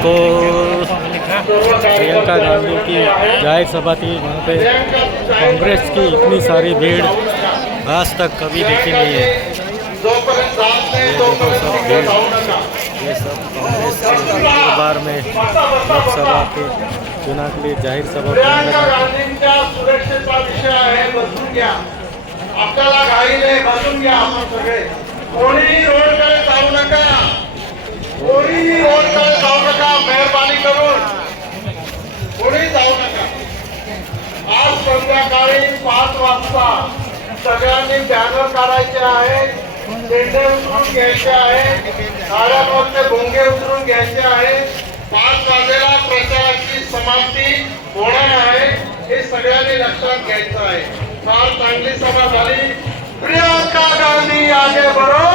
तो प्रियंका गांधी की जाहिर सभा थी वहाँ पे कांग्रेस की इतनी सारी भीड़ आज तक कभी देखी नहीं है। ये देखो सब भीड़, ये सब कांग्रेस के बार में लोकसभा के चुनाव के लिए जाहिर सभा प्रियंका गांधींच्या सुरक्षेचा विषय आहे, बसून घ्या. आपल्याला घाई नाही, बसून घ्या. आपण सगळे कोणीही रोडकडे जाऊ नका, कोणीही रोडकडे जाऊ नका, मेहरबानी करून कोणी जाऊ नका. आज संध्याकाळी 5 वाजता सगळ्यांनी बॅनर काढायचे आहेत, झेंडे उतरून घ्यायचे आहेत, गाड्यांवरचे भोंगे उतरून घ्यायचे आहेत. 5 वाजेला प्रचाराची समाप्ती होणार आहे, हे सगळ्यांनी लक्षात घ्यायचं आहे. काल चांगली सभा झाली. प्रियंका गांधी आगे बढ़ो,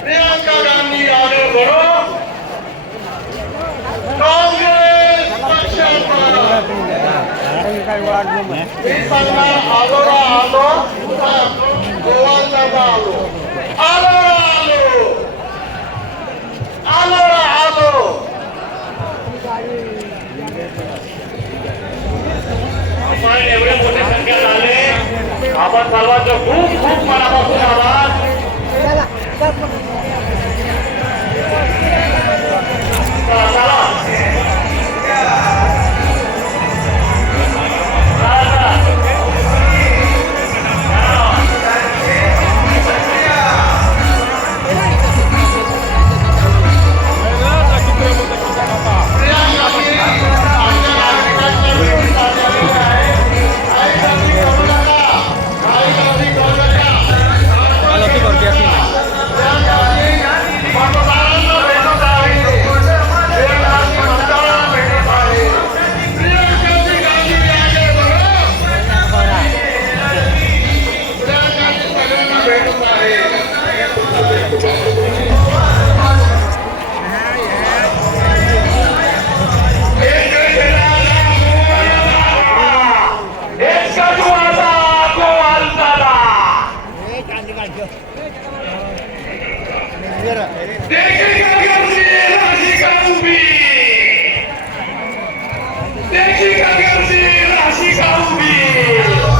प्रियंका गांधी आगे बढ़ो. काँग्रेस पक्षाचा मी सांगणार, आलो रा आलो, गोवांचा आलो, आलो रा आलो, आलो रा आलो. आपण एवढे मोठ्या संख्येत आले, आपण सर्वांचे खूप खूप मनापासून आभार. Deixa que a